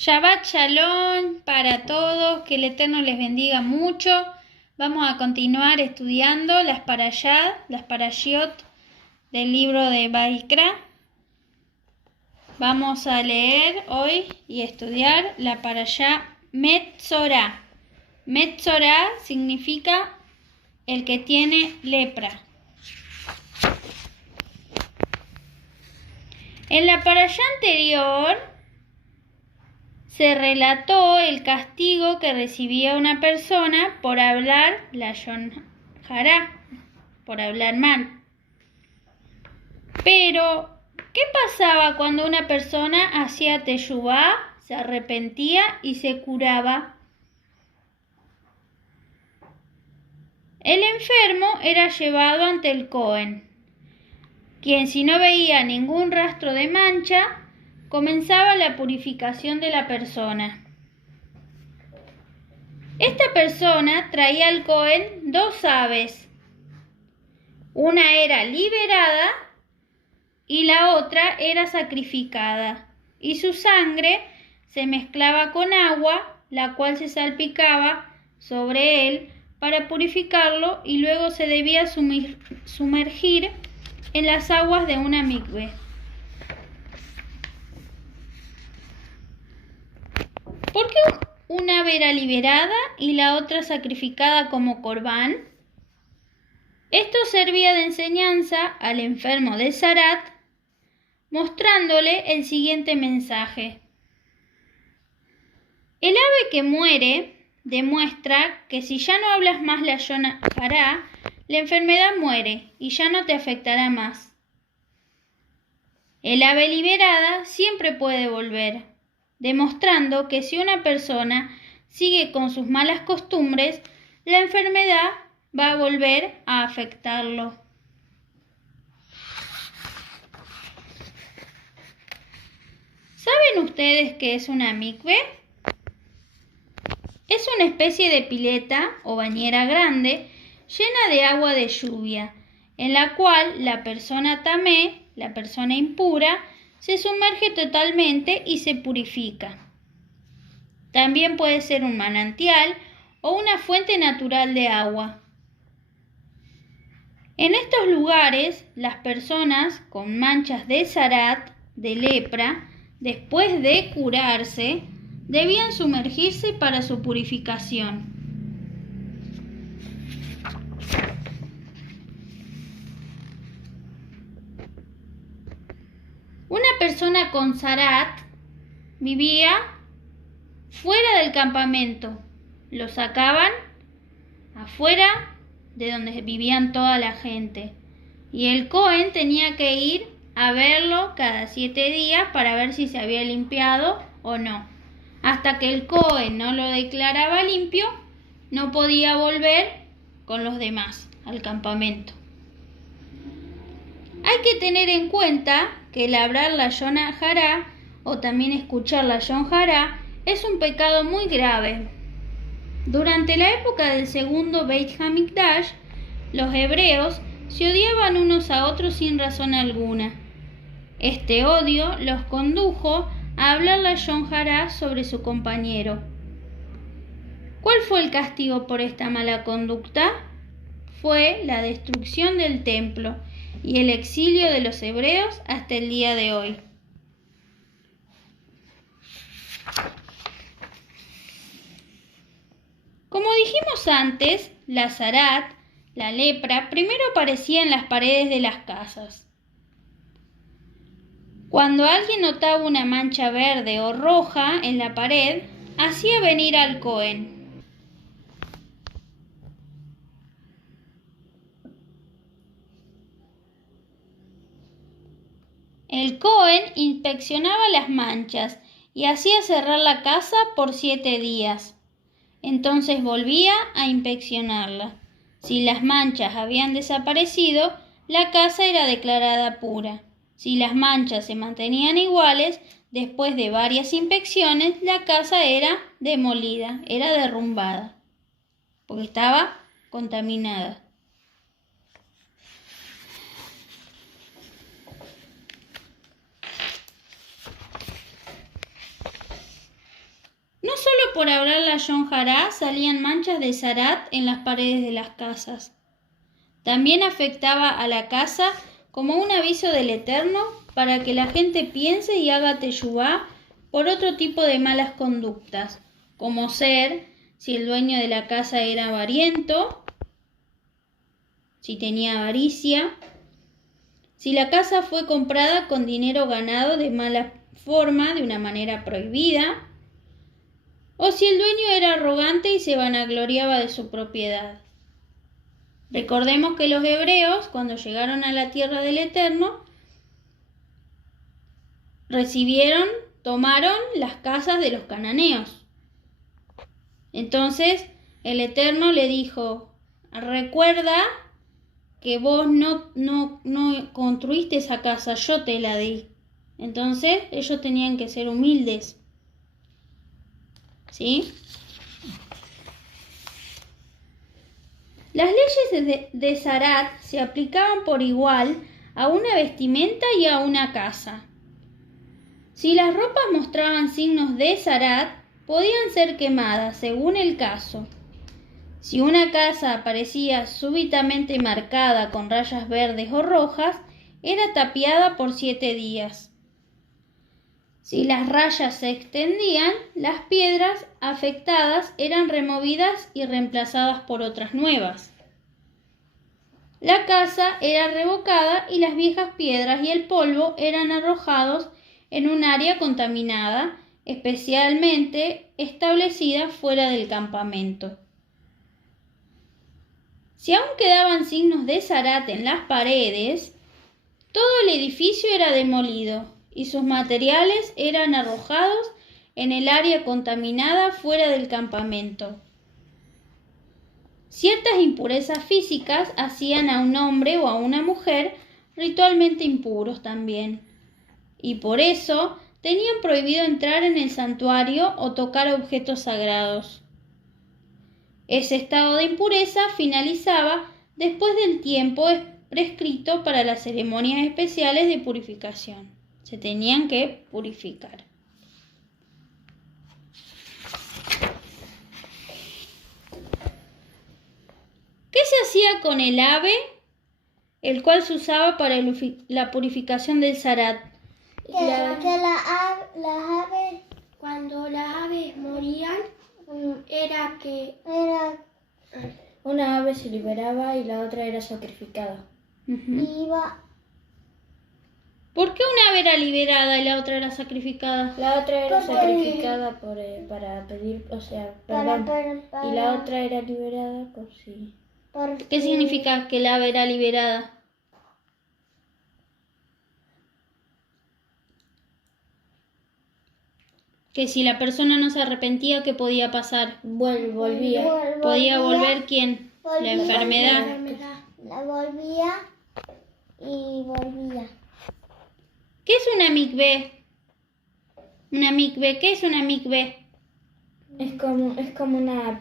Shabbat Shalom para todos, que el Eterno les bendiga mucho. Vamos a continuar estudiando las parashiot del libro de Vaikra. Vamos a leer hoy y estudiar la parashá Metzorá. Metzorá significa el que tiene lepra. En la parashá anterior se relató el castigo que recibía una persona por hablar lashon hará, por hablar mal. Pero, ¿qué pasaba cuando una persona hacía teshuvá, se arrepentía y se curaba? El enfermo era llevado ante el Cohen, quien, si no veía ningún rastro de mancha, comenzaba la purificación de la persona. Esta persona traía al Cohen 2 aves. Una era liberada y la otra era sacrificada, y su sangre se mezclaba con agua, la cual se salpicaba sobre él para purificarlo, y luego se debía sumergir en las aguas de una mikve. ¿Por qué una ave era liberada y la otra sacrificada como corbán? Esto servía de enseñanza al enfermo de Zarat, mostrándole el siguiente mensaje. El ave que muere demuestra que si ya no hablas más lashon hará, la enfermedad muere y ya no te afectará más. El ave liberada siempre puede volver, demostrando que si una persona sigue con sus malas costumbres, la enfermedad va a volver a afectarlo. ¿Saben ustedes qué es una mikve? Es una especie de pileta o bañera grande llena de agua de lluvia, en la cual la persona tamé, la persona impura, se sumerge totalmente y se purifica. También puede ser un manantial o una fuente natural de agua. En estos lugares, las personas con manchas de zarat, de lepra, después de curarse, debían sumergirse para su purificación. Una persona con zarat vivía fuera del campamento. Lo sacaban afuera de donde vivían toda la gente. Y el Cohen tenía que ir a verlo cada 7 días para ver si se había limpiado o no. Hasta que el Cohen no lo declaraba limpio, no podía volver con los demás al campamento. Hay que tener en cuenta que el hablar lashon hará o también escuchar lashon hará es un pecado muy grave. Durante la época del segundo Beit HaMikdash, los hebreos se odiaban unos a otros sin razón alguna. Este odio los condujo a hablar lashon hará sobre su compañero. ¿Cuál fue el castigo por esta mala conducta? Fue la destrucción del templo y el exilio de los hebreos hasta el día de hoy. Como dijimos antes, la zarat, la lepra, primero aparecía en las paredes de las casas. Cuando alguien notaba una mancha verde o roja en la pared, hacía venir al Cohen. El Cohen inspeccionaba las manchas y hacía cerrar la casa por 7 días. Entonces volvía a inspeccionarla. Si las manchas habían desaparecido, la casa era declarada pura. Si las manchas se mantenían iguales, después de varias inspecciones, la casa era demolida, era derrumbada, porque estaba contaminada. por hablar la Lashon Hará salían manchas de zarat en las paredes de las casas. También afectaba a la casa como un aviso del Eterno para que la gente piense y haga teshuvá por otro tipo de malas conductas, como ser si el dueño de la casa era avariento, si tenía avaricia, si la casa fue comprada con dinero ganado de mala forma, de una manera prohibida, o si el dueño era arrogante y se vanagloriaba de su propiedad. Recordemos que los hebreos, cuando llegaron a la tierra del Eterno, tomaron las casas de los cananeos. Entonces el Eterno le dijo: recuerda que vos no construiste esa casa, yo te la di. Entonces ellos tenían que ser humildes. ¿Sí? Las leyes de zarat se aplicaban por igual a una vestimenta y a una casa. Si las ropas mostraban signos de zarat, podían ser quemadas según el caso. Si una casa aparecía súbitamente marcada con rayas verdes o rojas, era tapiada por 7 días. Si las rayas se extendían, las piedras afectadas eran removidas y reemplazadas por otras nuevas. La casa era revocada y las viejas piedras y el polvo eran arrojados en un área contaminada, especialmente establecida fuera del campamento. Si aún quedaban signos de zarat en las paredes, todo el edificio era demolido y sus materiales eran arrojados en el área contaminada fuera del campamento. Ciertas impurezas físicas hacían a un hombre o a una mujer ritualmente impuros también, y por eso tenían prohibido entrar en el santuario o tocar objetos sagrados. Ese estado de impureza finalizaba después del tiempo prescrito para las ceremonias especiales de purificación. Se tenían que purificar. ¿Qué se hacía con el ave, el cual se usaba para la purificación del zarat? Cuando las aves morían, era una ave se liberaba y la otra era sacrificada. ¿Por qué una ave era liberada y la otra era sacrificada? La otra era sacrificada para pedir, perdón. Y la otra era liberada por sí. ¿Qué significa que el ave era liberada? Que si la persona no se arrepentía, ¿qué podía pasar? Volvía. ¿Podía volver quién? La enfermedad. La volvía y volvía. ¿Qué es una mikvé? ¿Qué es una mikvé? Es como una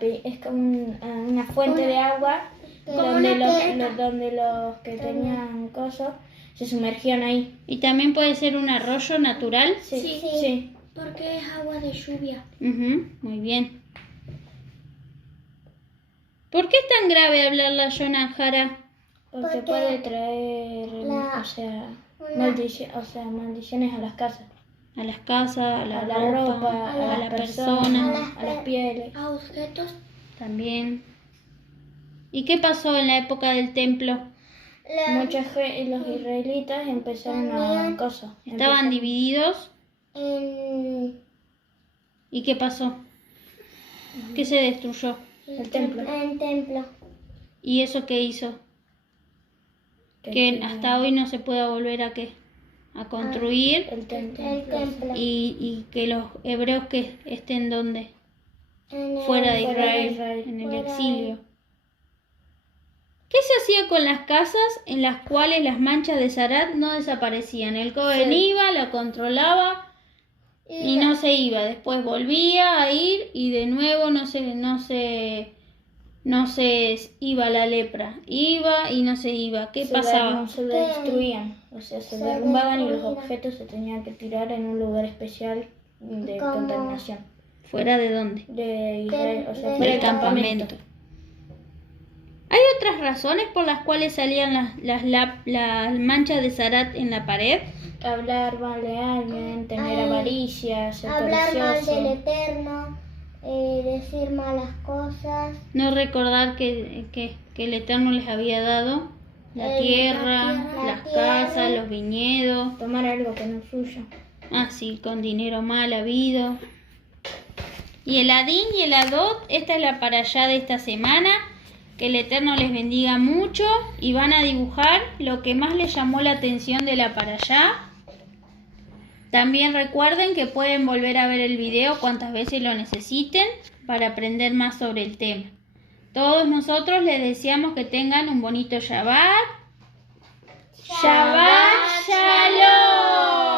fuente de agua donde los que tenían cosas se sumergían ahí. ¿Y también puede ser un arroyo natural? Sí. Porque es agua de lluvia. Muy bien. ¿Por qué es tan grave hablar la Lashon Hara? Porque puede traer maldiciones a las casas. A las casas, a la ropa, a la persona, a las pieles. A objetos. También. ¿Y qué pasó en la época del templo? Los israelitas empezaron a cosas. ¿Estaban divididos? ¿Y qué pasó? ¿Qué se destruyó? El templo. ¿Y eso qué hizo? Que hasta hoy no se pueda volver a construir. El templo. Y que los hebreos que estén donde? Fuera de Israel, en el exilio. ¿Qué se hacía con las casas en las cuales las manchas de zarat no desaparecían? El Cohen iba, la controlaba y no se iba. Después volvía a ir y de nuevo no se iba la lepra. Iba y no se iba. ¿Qué pasaba? Se destruían, se derrumbaban y los objetos se tenían que tirar en un lugar especial de contaminación. ¿Fuera de dónde? De Israel, o sea, fuera Del del campamento. ¿Hay otras razones por las cuales salían las manchas de Sarat en la pared? Hablar mal de alguien, tener avaricia, ser Hablar mal codicioso. del Eterno, decir malas cosas. No recordar que el Eterno les había dado la tierra, las casas, los viñedos. Tomar algo que no es suyo. Así, con dinero mal habido. Y el Adín y el Adot, esta es la parashá de esta semana. Que el Eterno les bendiga mucho y van a dibujar lo que más les llamó la atención de la parashá. También recuerden que pueden volver a ver el video cuantas veces lo necesiten para aprender más sobre el tema. Todos nosotros les deseamos que tengan un bonito Shabbat. Shabbat Shalom.